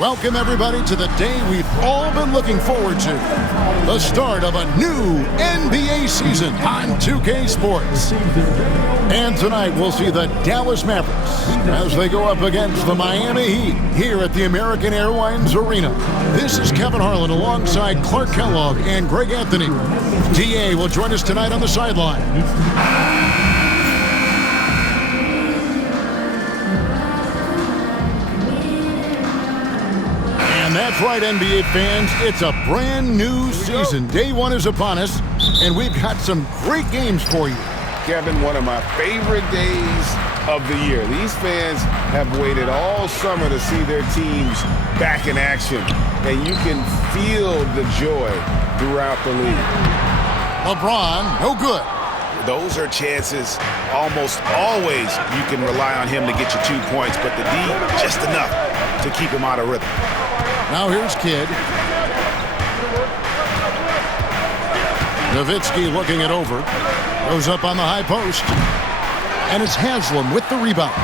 Welcome, everybody, to the day we've all been looking forward to. The start of a new NBA season on 2K Sports. And tonight we'll see the Dallas Mavericks as they go up against the Miami Heat here at the American Airlines Arena. This is Kevin Harlan alongside Clark Kellogg and Greg Anthony. DA will join us tonight on the sideline. And that's right, NBA fans, it's a brand new season. Day one is upon us, and we've got some great games for you. Kevin, one of my favorite days of the year. These fans have waited all summer to see their teams back in action, and you can feel the joy throughout the league. LeBron, no good. Those are chances almost always you can rely on him to get you 2 points, but the D, just enough to keep him out of rhythm. Now here's Kidd. Nowitzki looking it over. Goes up on the high post. And it's Haslam with the rebound.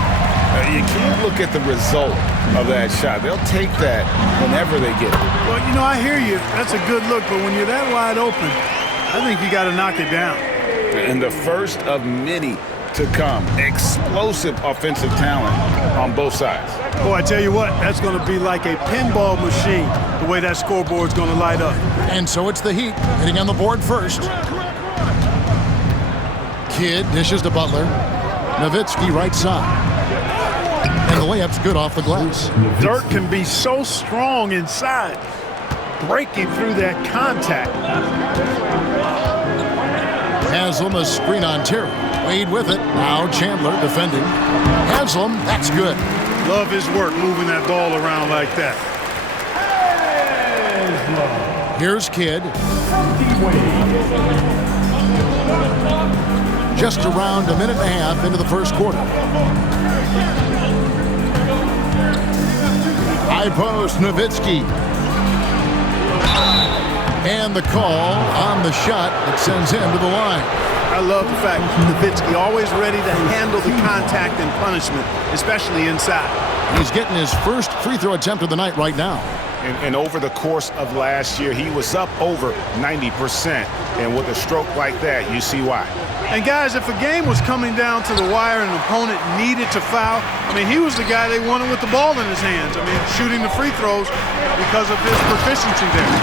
You can't look at the result of that shot. They'll take that whenever they get it. Well, you know, I hear you. That's a good look, but when you're that wide open, I think you got to knock it down. And the first of many to come. Explosive offensive talent on both sides. Oh, I tell you what, that's going to be like a pinball machine, the way that scoreboard's going to light up. And so it's the Heat hitting on the board first. Kidd dishes to Butler. Nowitzki right side. And the layup's good off the glass. Dirk can be so strong inside, breaking through that contact. Haslam a screen on Terry. Wade with it. Now Chandler defending. Haslam, that's good. Love his work moving that ball around like that. Here's Kidd. Just around a minute and a half into the first quarter. High post, Nowitzki. And the call on the shot that sends him to the line. I love the fact Nowitzki always ready to handle the contact and punishment, especially inside. He's getting his first free throw attempt of the night right now. And over the course of last year, he was up over 90%. And with a stroke like that, you see why. And guys, if a game was coming down to the wire and an opponent needed to foul, I mean, he was the guy they wanted with the ball in his hands. I mean, shooting the free throws because of his proficiency there.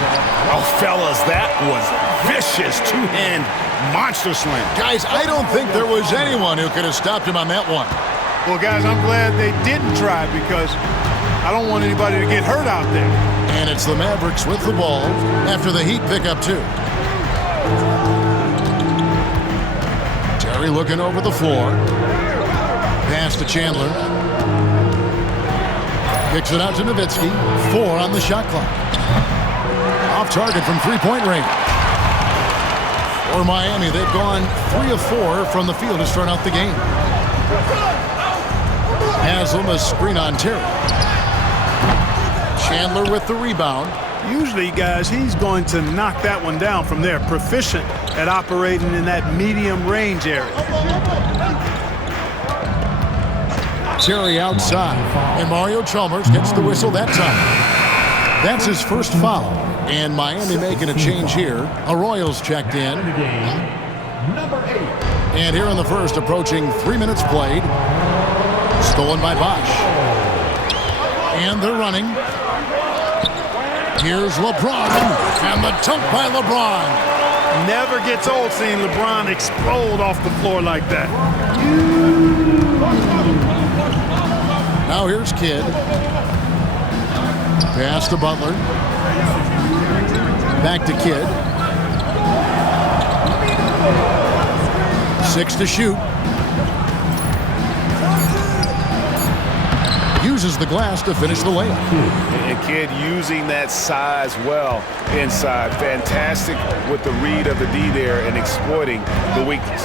Oh, fellas, that was vicious two-hand monster slam. Guys, I don't think there was anyone who could have stopped him on that one. Well, guys, I'm glad they didn't try because I don't want anybody to get hurt out there. And it's the Mavericks with the ball after the Heat pick up two. Terry looking over the floor. Pass to Chandler. Kicks it out to Nowitzki. 4 on the shot clock. Off target from three-point range. For Miami, they've gone 3 of 4 from the field to start out the game. Haslam a screen on Terry. Chandler with the rebound. Usually, guys, he's going to knock that one down from there. Proficient at operating in that medium range area. Terry outside. And Mario Chalmers gets the whistle that time. That's his first foul. And Miami making a change here. Arroyo's checked in. And here in the first, approaching 3 minutes played. Stolen by Bosch. And they're running. Here's LeBron. And the dunk by LeBron. Never gets old seeing LeBron explode off the floor like that. Now here's Kidd. Pass to Butler. Back to Kidd. 6 to shoot. Uses the glass to finish the layup. And Kidd using that size well inside. Fantastic with the read of the D there and exploiting the weakness.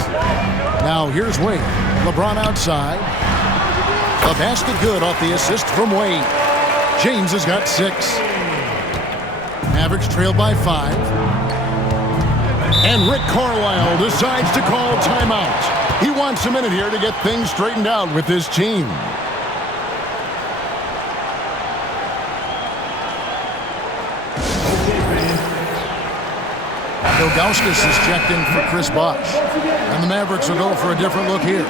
Now here's Wade. LeBron outside. A basket good off the assist from Wade. James has got 6. Mavericks trailed by 5. And Rick Carlisle decides to call timeout. He wants a minute here to get things straightened out with his team. Ilgauskas is checked in for Chris Bosh. And the Mavericks will go for a different look here.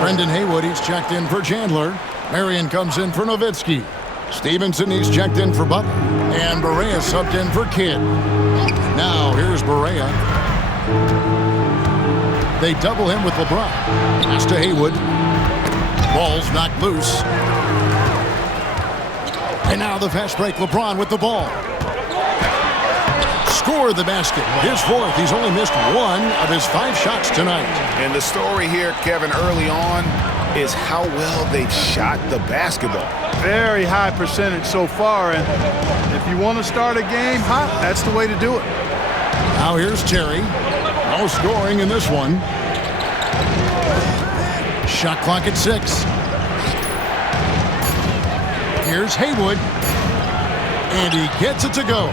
Brendan Haywood, he's checked in for Chandler. Marion comes in for Nowitzki. Stevenson, he's checked in for Butler. And Barea subbed in for Kidd. Now, here's Barea. They double him with LeBron. Pass to Haywood. Ball's knocked loose. And now the fast break. LeBron with the ball. Score the basket. His fourth. He's only missed one of his 5 shots tonight. And the story here, Kevin, early on is how well they've shot the basketball. Very high percentage so far, and if you want to start a game hot, that's the way to do it. Now here's Terry. No scoring in this one. Shot clock at 6. Here's Haywood. And he gets it to go.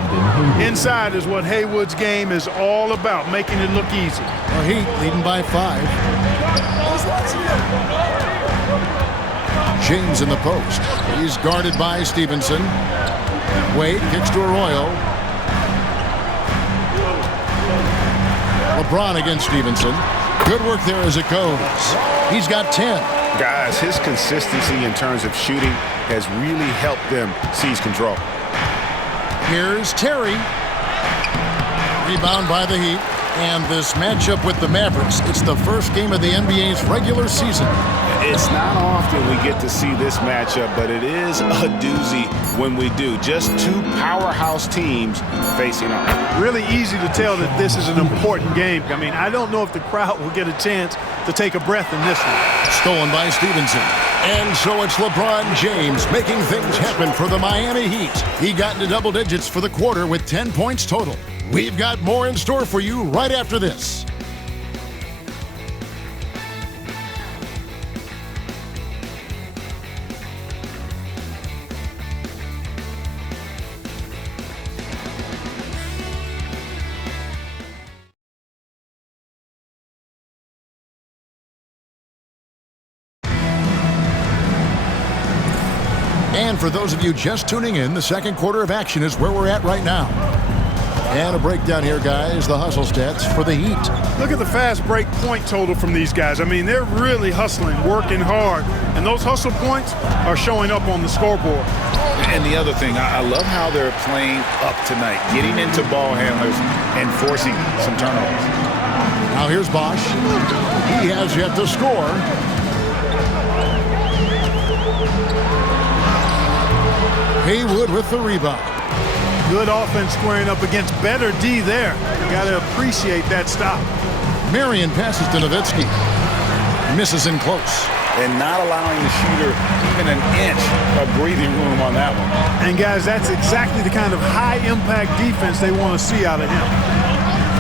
Inside is what Haywood's game is all about, making it look easy. Well, Heat leading by 5. James in the post. He's guarded by Stevenson. Wade kicks to Arroyo. LeBron against Stevenson. Good work there as it goes. He's got 10. Guys, his consistency in terms of shooting has really helped them seize control. Here's Terry. Rebound by the Heat. And this matchup with the Mavericks, it's the first game of the NBA's regular season. It's not often we get to see this matchup, but it is a doozy when we do. Just 2 powerhouse teams facing off. Really easy to tell that this is an important game. I mean, I don't know if the crowd will get a chance to take a breath in this one. Stolen by Stevenson. And so it's LeBron James making things happen for the Miami Heat. He got into double digits for the quarter with 10 points total. We've got more in store for you right after this. And for those of you just tuning in, the second quarter of action is where we're at right now. And a breakdown here, guys, the hustle stats for the Heat. Look at the fast break point total from these guys. I mean, they're really hustling, working hard. And those hustle points are showing up on the scoreboard. And the other thing, I love how they're playing up tonight, getting into ball handlers and forcing some turnovers. Now here's Bosh. He has yet to score. Haywood with the rebound. Good offense squaring up against better D there. You got to appreciate that stop. Marion passes to Nowitzki. Misses in close. And not allowing the shooter even an inch of breathing room on that one. And guys, that's exactly the kind of high-impact defense they want to see out of him.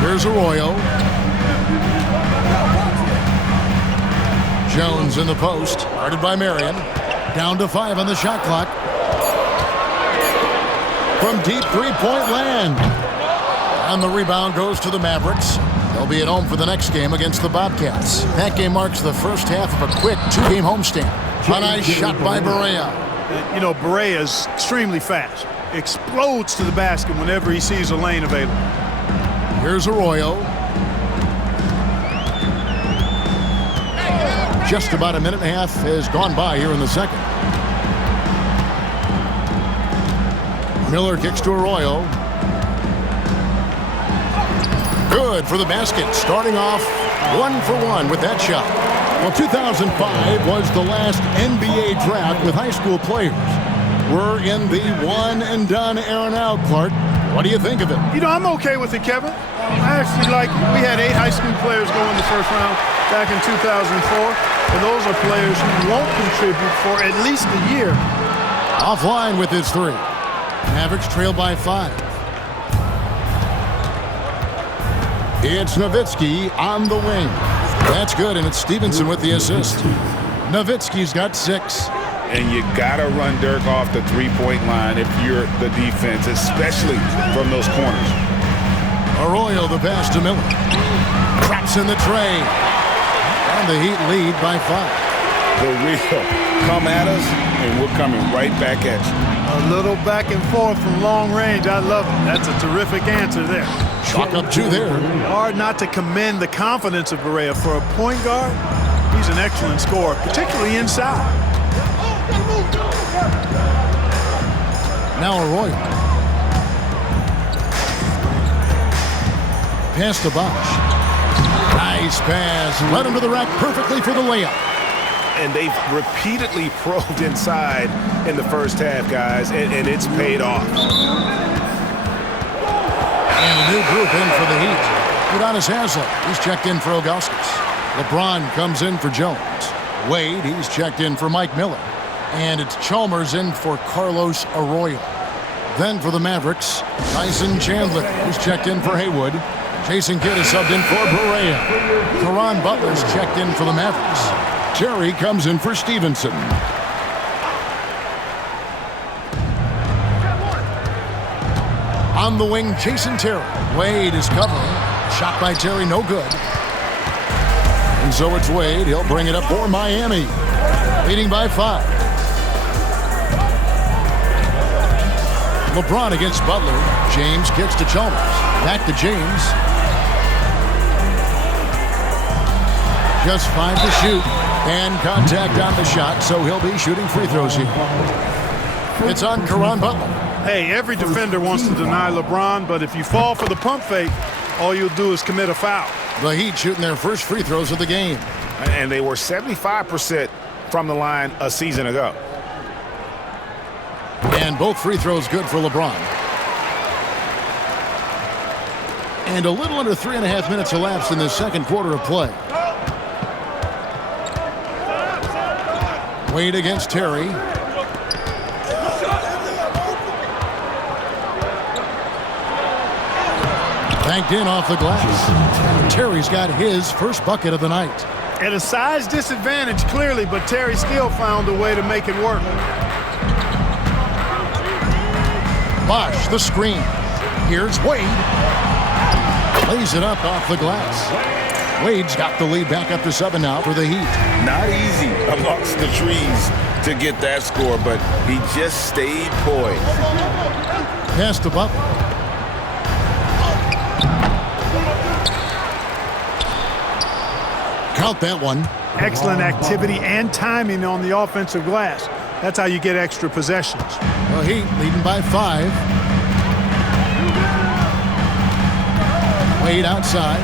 Here's Arroyo. Jones in the post, guarded by Marion. Down to 5 on the shot clock. From deep three-point land. And the rebound goes to the Mavericks. They'll be at home for the next game against the Bobcats. That game marks the first half of a quick 2-game homestand. A nice shot by Barea. You know, Barea is extremely fast. Explodes to the basket whenever he sees a lane available. Here's Arroyo. Just about a minute and a half has gone by here in the second. Miller kicks to Arroyo. Good for the basket. Starting off 1 for 1 with that shot. Well, 2005 was the last NBA draft with high school players. We're in the one-and-done era now, Clark. What do you think of it? You know, I'm okay with it, Kevin. I actually like it. We had 8 high school players go in the first round back in 2004. And those are players who won't contribute for at least a year. Offline with his 3. Mavericks trail by 5. It's Nowitzki on the wing. That's good, and it's Stevenson with the assist. Nowitzki's got 6. And you got to run Dirk off the three-point line if you're the defense, especially from those corners. Arroyo the pass to Miller. Traps in the tray. And the Heat lead by 5. the real. Come at us, and we're coming right back at you. A little back and forth from long range. I love it. That's a terrific answer there. Chalk up 2 there. Hard not to commend the confidence of Barea. For a point guard, he's an excellent scorer, particularly inside. Now Arroyo. Pass to Bosch. Nice pass. Led him to the rack perfectly for the layup. And they've repeatedly probed inside in the first half, guys, and it's paid off. And a new group in for the Heat. Udonis Haslem, he's checked in for Augustus. LeBron comes in for Jones. Wade, he's checked in for Mike Miller. And it's Chalmers in for Carlos Arroyo. Then for the Mavericks, Tyson Chandler, who's checked in for Haywood. Jason Kidd is subbed in for Barea. Caron Butler's checked in for the Mavericks. Terry comes in for Stevenson. On the wing, Jason Terry. Wade is covering. Shot by Terry, no good. And so it's Wade. He'll bring it up for Miami. Leading by 5. LeBron against Butler. James kicks to Chalmers. Back to James. Just 5 to shoot. And contact on the shot, so he'll be shooting free throws here. It's on Caron Butler. Hey, every defender wants to deny LeBron, but if you fall for the pump fake, all you'll do is commit a foul. The Heat shooting their first free throws of the game. And they were 75% from the line a season ago. And both free throws good for LeBron. And a little under 3.5 minutes elapsed in the second quarter of play. Wade against Terry. Banked in off the glass. Terry's got his first bucket of the night. At a size disadvantage, clearly, but Terry still found a way to make it work. Bosch, the screen. Here's Wade. Lays it up off the glass. Wade's got the lead back up to 7 now for the Heat. Not easy amongst the trees to get that score, but he just stayed poised. Pass to Butler. Count that one. Excellent activity and timing on the offensive glass. That's how you get extra possessions. The Heat leading by 5. Wade outside.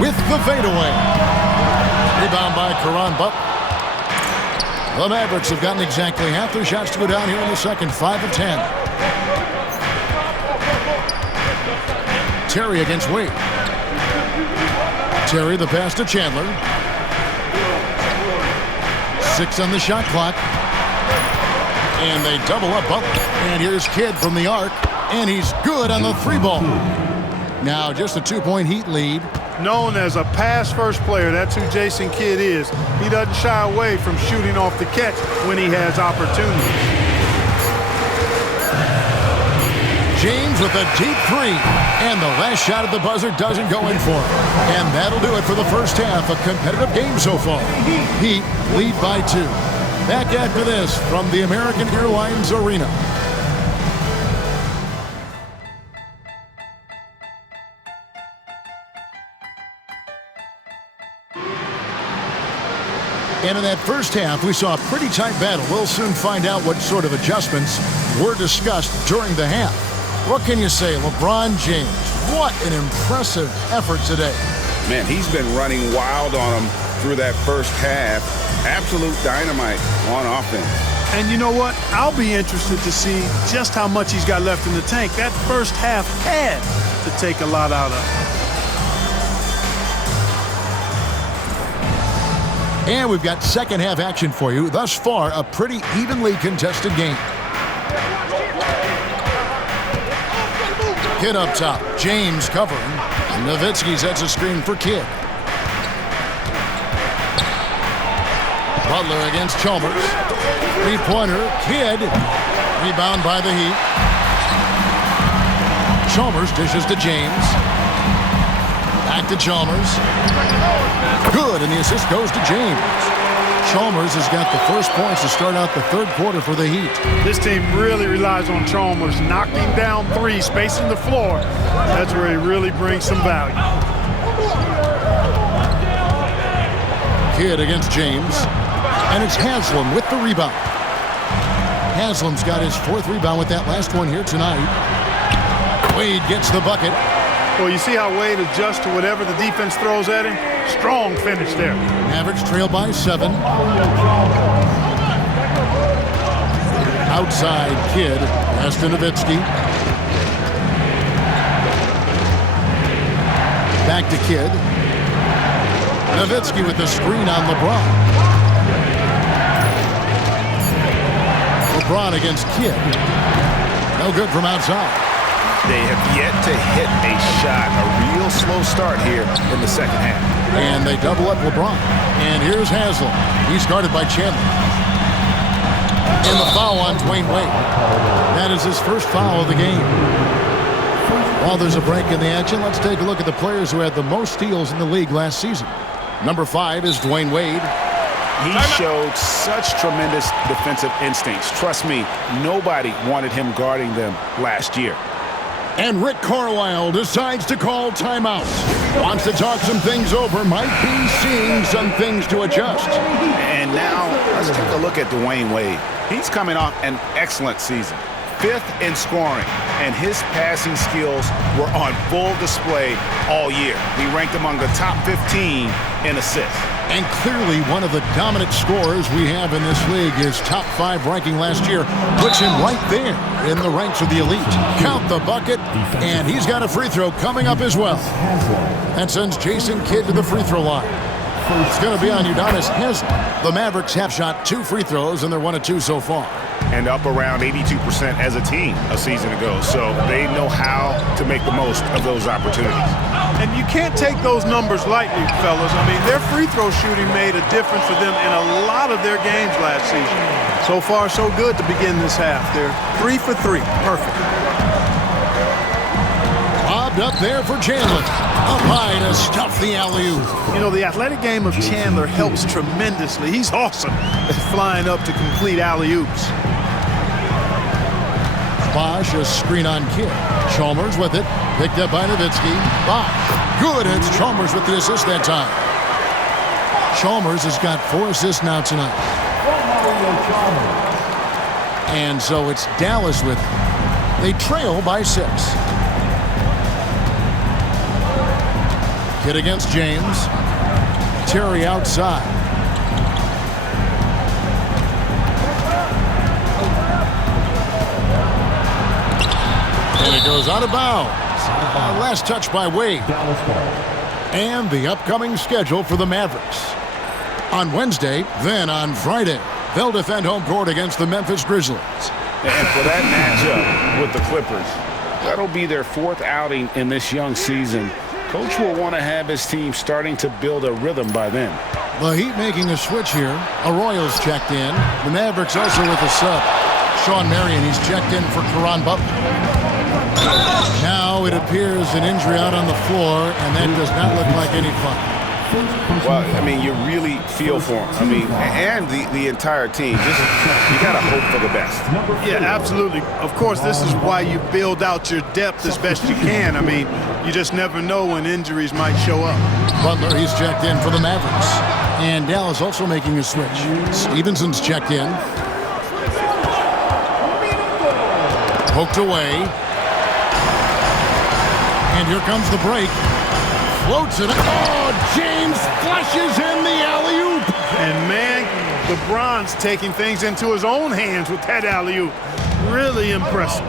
With the fadeaway. Rebound by Caron Butler. The Mavericks have gotten exactly half their shots to go down here in the second. 5 of 10. Terry against Wade. Terry the pass to Chandler. 6 on the shot clock. And they double up Butler. And here's Kidd from the arc. And he's good on the 3-ball. Now just a 2-point Heat lead. Known as a pass-first player, that's who Jason Kidd is. He doesn't shy away from shooting off the catch when he has opportunity. James with a deep 3. And the last shot at the buzzer doesn't go in for him. And that'll do it for the first half. A competitive game so far. Heat lead by 2. Back after this from the American Airlines Arena. And in that first half, we saw a pretty tight battle. We'll soon find out what sort of adjustments were discussed during the half. What can you say, LeBron James? What an impressive effort today. Man, he's been running wild on them through that first half. Absolute dynamite on offense. And you know what? I'll be interested to see just how much he's got left in the tank. That first half had to take a lot out of him. And we've got second half action for you. Thus far, a pretty evenly contested game. Kidd up top. James covering. Nowitzki sets a screen for Kidd. Butler against Chalmers. 3-pointer. Kidd. Rebound by the Heat. Chalmers dishes to James. Back to Chalmers. Good, and the assist goes to James. Chalmers has got the first points to start out the third quarter for the Heat. This team really relies on Chalmers knocking down threes, spacing the floor. That's where he really brings some value. Kidd against James. And it's Haslam with the rebound. Haslam's got his fourth rebound with that last one here tonight. Wade gets the bucket. Well, you see how Wade adjusts to whatever the defense throws at him? Strong finish there. Mavericks trail by 7. Outside, Kidd. Pass to Nowitzki. Back to Kidd. Nowitzki with the screen on LeBron. LeBron against Kidd. No good from outside. They have yet to hit a shot. A real slow start here in the second half. And they double up LeBron. And here's Haslam. He's guarded by Chandler. And the foul on Dwayne Wade. That is his first foul of the game. While there's a break in the action, let's take a look at the players who had the most steals in the league last season. Number 5 is Dwayne Wade. He showed such tremendous defensive instincts. Trust me, nobody wanted him guarding them last year. And Rick Carlisle decides to call timeout. Wants to talk some things over. Might be seeing some things to adjust. And now let's take a look at Dwayne Wade. He's coming off an excellent season. 5th in scoring, and his passing skills were on full display all year. He ranked among the top 15 in assists. And clearly one of the dominant scorers we have in this league. His top 5 ranking last year puts him right there in the ranks of the elite. Count the bucket, and he's got a free throw coming up as well. That sends Jason Kidd to the free throw line. It's going to be on Udonis Haslam. The Mavericks have shot 2 free throws, and they're 1 of 2 so far. And up around 82% as a team a season ago. So they know how to make the most of those opportunities. And you can't take those numbers lightly, fellas. I mean, their free throw shooting made a difference for them in a lot of their games last season. So far, so good to begin this half. They're 3 for 3. Perfect. Lobbed up there for Chandler. Up high to stuff the alley-oop. You know, the athletic game of Chandler helps tremendously. He's awesome at flying up to complete alley-oops. Bosch, a screen on Kidd. Chalmers with it. Picked up by Nowitzki. Bosch. Good. It's Chalmers with the assist that time. Chalmers has got 4 assists now tonight. And so it's Dallas with it. They trail by 6. Kidd against James. Terry outside. And it goes out of bounds. Last touch by Wade. And the upcoming schedule for the Mavericks. On Wednesday, then on Friday, they'll defend home court against the Memphis Grizzlies. And for that matchup with the Clippers, that'll be their 4th outing in this young season. Coach will want to have his team starting to build a rhythm by then. The Heat making a switch here. Arroyo's checked in. The Mavericks also with a sub. Sean Marion, he's checked in for Caron Butler. Now it appears an injury out on the floor, and that does not look like any fun. Well, I mean, you really feel for him. I mean, and the entire team. Just, you got to hope for the best. Yeah, absolutely. Of course, this is why you build out your depth as best you can. I mean, you just never know when injuries might show up. Butler, he's checked in for the Mavericks. And Dallas also making a switch. Stevenson's checked in. Poked away. And here comes the break. Floats it. Oh, James flushes in the alley-oop. And, man, LeBron's taking things into his own hands with that alley-oop. Really impressive.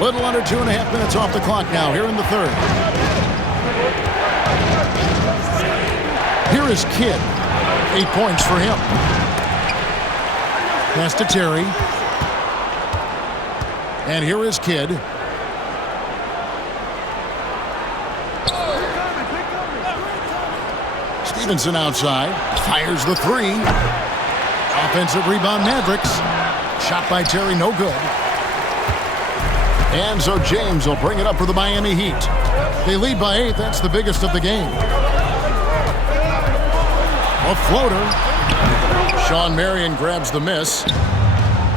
Little under 2.5 minutes off the clock now here in the third. Here is Kidd. 8 points for him. Pass to Terry. And here is Kidd. Stevenson outside. Fires the 3. Offensive rebound Mavericks. Shot by Terry, no good. And so James will bring it up for the Miami Heat. They lead by 8. That's the biggest of the game. A floater. Shawn Marion grabs the miss.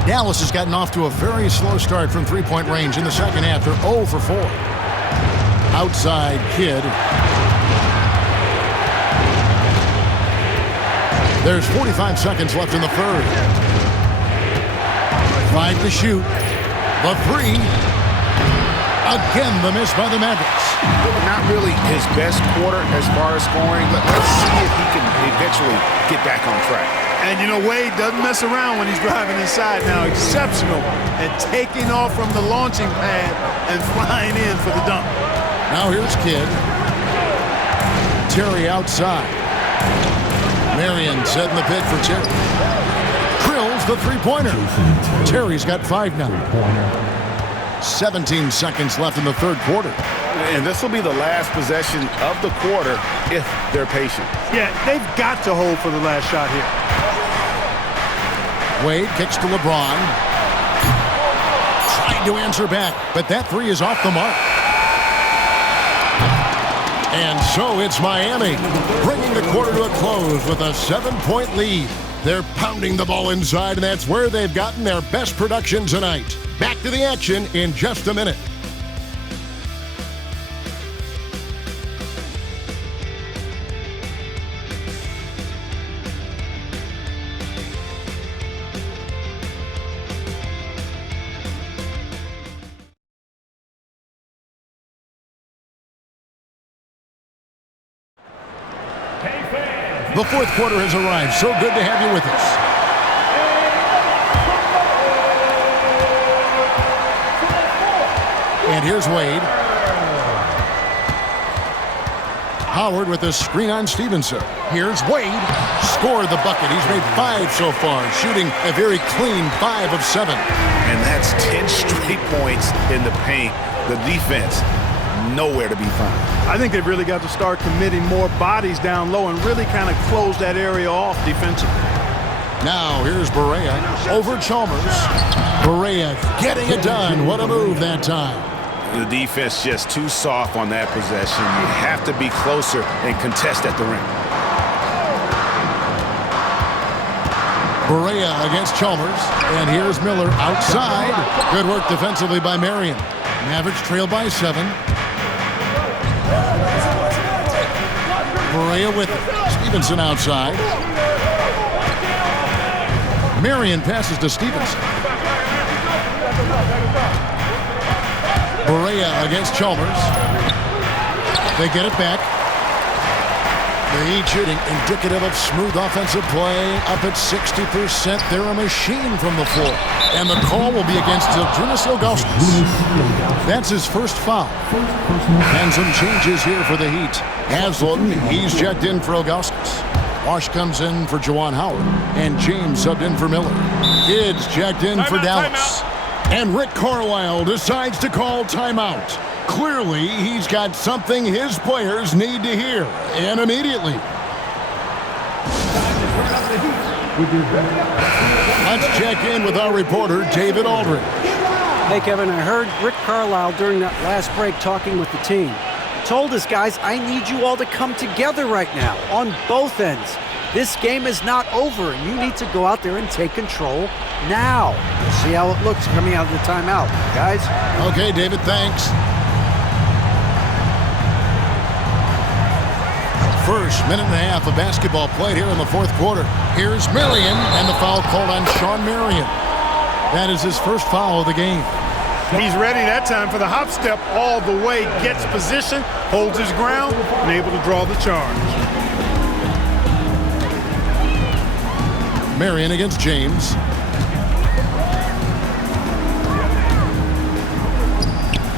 Dallas has gotten off to a very slow start from three-point range in the second half. They're 0 for 4. Outside Kidd. There's 45 seconds left in the third. 5 to shoot. The three. Again, the miss by the Mavericks. Not really his best quarter as far as scoring. Let's see if he can eventually get back on track. And, you know, Wade doesn't mess around when he's driving inside now. Exceptional at taking off from the launching pad and flying in for the dunk. Now here's Kidd. Terry outside. Marion setting the pick for Terry. Drills the three-pointer. Terry's got 5 now. 17 seconds left in the third quarter. And this will be the last possession of the quarter if they're patient. Yeah, they've got to hold for the last shot here. Wade kicks to LeBron. Trying to answer back, but that three is off the mark. And so it's Miami, bringing the quarter to a close with a 7-point lead. They're pounding the ball inside, and that's where they've gotten their best production tonight. Back to the action in just a minute. The fourth quarter has arrived. So good to have you with us. And here's Wade. Howard with a screen on Stevenson. Here's Wade. Scored the bucket. He's made 5 so far, shooting a very clean 5 of 7. And that's 10 straight points in the paint. The defense, nowhere to be found. I think they've really got to start committing more bodies down low and really kind of close that area off defensively. Now here's Barea over Chalmers. Barea getting it done. What a move that time. The defense just too soft on that possession. You have to be closer and contest at the rim. Barea against Chalmers. And here's Miller outside. Good work defensively by Marion. Mavericks trail by 7. Barea with it. Stevenson outside. Marion passes to Stevenson. Barea against Chalmers. They get it back. The Heat shooting indicative of smooth offensive play. Up at 60%. They're a machine from the floor. And the call will be against Zydrunas Ilgauskas. That's his first foul. And some changes here for the Heat. Haslem, he's checked in for Ilgauskas. Wash comes in for Juwan Howard. And James subbed in for Miller. Kidd's checked in for Dallas. And Rick Carlisle decides to call timeout. Clearly, he's got something his players need to hear, and immediately. Let's check in with our reporter, David Aldridge. Hey, Kevin, I heard Rick Carlisle during that last break talking with the team. Told his guys, I need you all to come together right now on both ends. This game is not over. You need to go out there and take control now. We'll see how it looks coming out of the timeout, guys. Okay, David, thanks. First minute and a half of basketball played here in the fourth quarter. Here's Marion, and the foul called on Shawn Marion. That is his first foul of the game. He's ready that time for the hop step all the way, gets position, holds his ground, and able to draw the charge. Marion against James.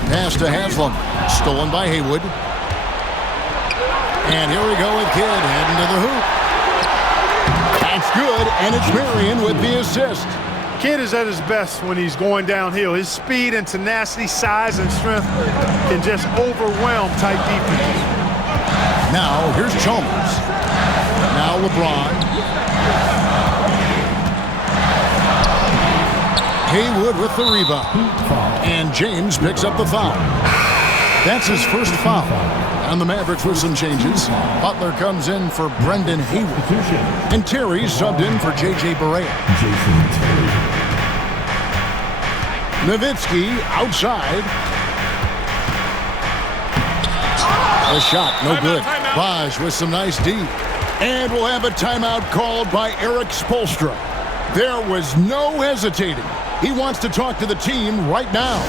Pass to Haslem. Stolen by Haywood. And here we go with Kidd heading to the hoop. That's good, and it's Marion with the assist. Kidd is at his best when he's going downhill. His speed and tenacity, size, and strength can just overwhelm tight defense. Now, here's Chalmers. Now LeBron. Haywood with the rebound. And James picks up the foul. That's his first foul. And the Mavericks with some changes. Butler comes in for Brendan Hayward. And Terry subbed in for J.J. Barea. Nowitzki outside. The shot, no good. Vaj with some nice D. And we'll have a timeout called by Eric Spoelstra. There was no hesitating. He wants to talk to the team right now.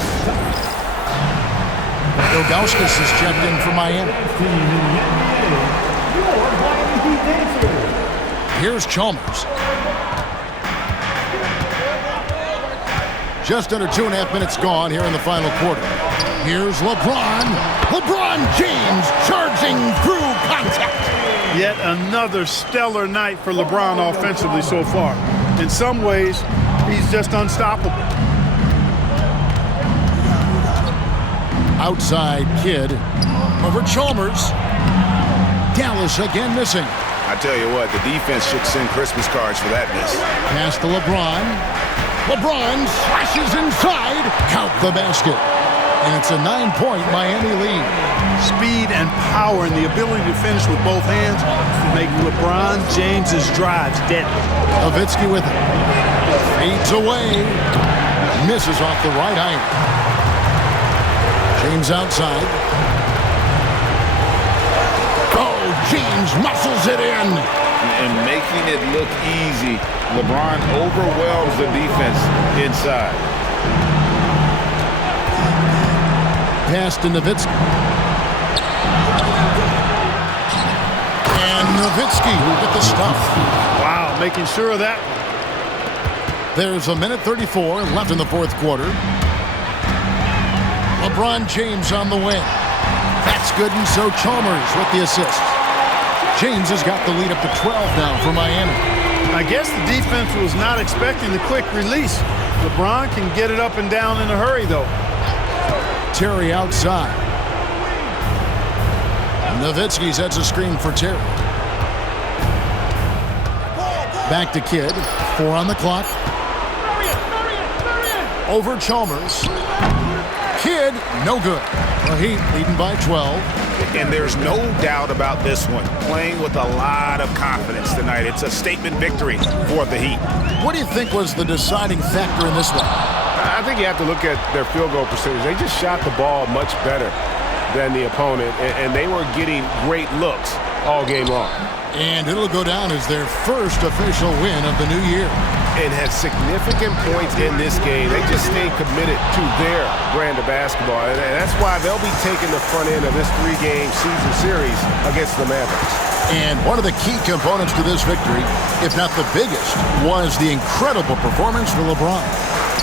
Ilgauskas is checked in for Miami. Here's Chalmers. Just under 2.5 minutes gone here in the final quarter. Here's LeBron. LeBron James charging through contact. Yet another stellar night for LeBron offensively so far. In some ways, he's just unstoppable. Outside Kidd over Chalmers. Dallas again missing. I tell you what, the defense should send Christmas cards for that miss. Pass to LeBron. LeBron slashes inside. Count the basket. And it's a 9-point Miami lead. Speed and power and the ability to finish with both hands make LeBron James's drives deadly. Nowitzki with it. Fades away. Misses off the right iron. James outside. Oh, James muscles it in. And making it look easy. LeBron overwhelms the defense inside. Pass to Nowitzki. And Nowitzki with the stuff. Wow, making sure of that. There's a minute 34 left in the fourth quarter. LeBron James on the win. That's good, and so Chalmers with the assist. James has got the lead up to 12 now for Miami. I guess the defense was not expecting the quick release. LeBron can get it up and down in a hurry, though. Terry outside. Nowitzki sets a screen for Terry. Back to Kidd. 4 on the clock. Over Chalmers. Kidd, no good. The Heat leading by 12. And there's no doubt about this one. Playing with a lot of confidence tonight. It's a statement victory for the Heat. What do you think was the deciding factor in this one? I think you have to look at their field goal percentage. They just shot the ball much better than the opponent, and they were getting great looks all game long. And it'll go down as their first official win of the new year. And had significant points in this game. They just stayed committed to their brand of basketball. And that's why they'll be taking the front end of this 3-game season series against the Mavericks. And one of the key components to this victory, if not the biggest, was the incredible performance for LeBron.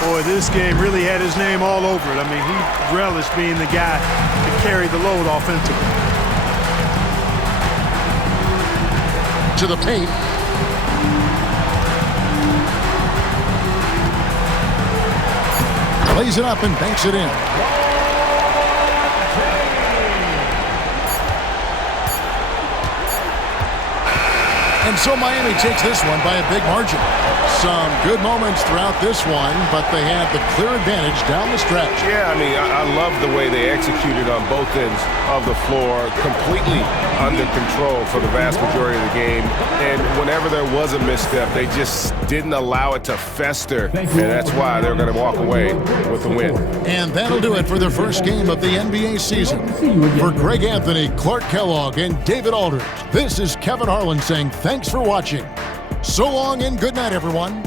Boy, this game really had his name all over it. I mean, he relished being the guy to carry the load offensively. To the paint. Lays it up and banks it in. And so Miami takes this one by a big margin. Some good moments throughout this one, but they had the clear advantage down the stretch. Yeah, I mean, I love the way they executed on both ends of the floor, completely under control for the vast majority of the game. And whenever there was a misstep, they just didn't allow it to fester, and that's why they're going to walk away with the win. And that'll do it for the first game of the NBA season. For Greg Anthony, Clark Kellogg, and David Aldridge, this is Kevin Harlan saying thanks for watching. So long and good night, everyone.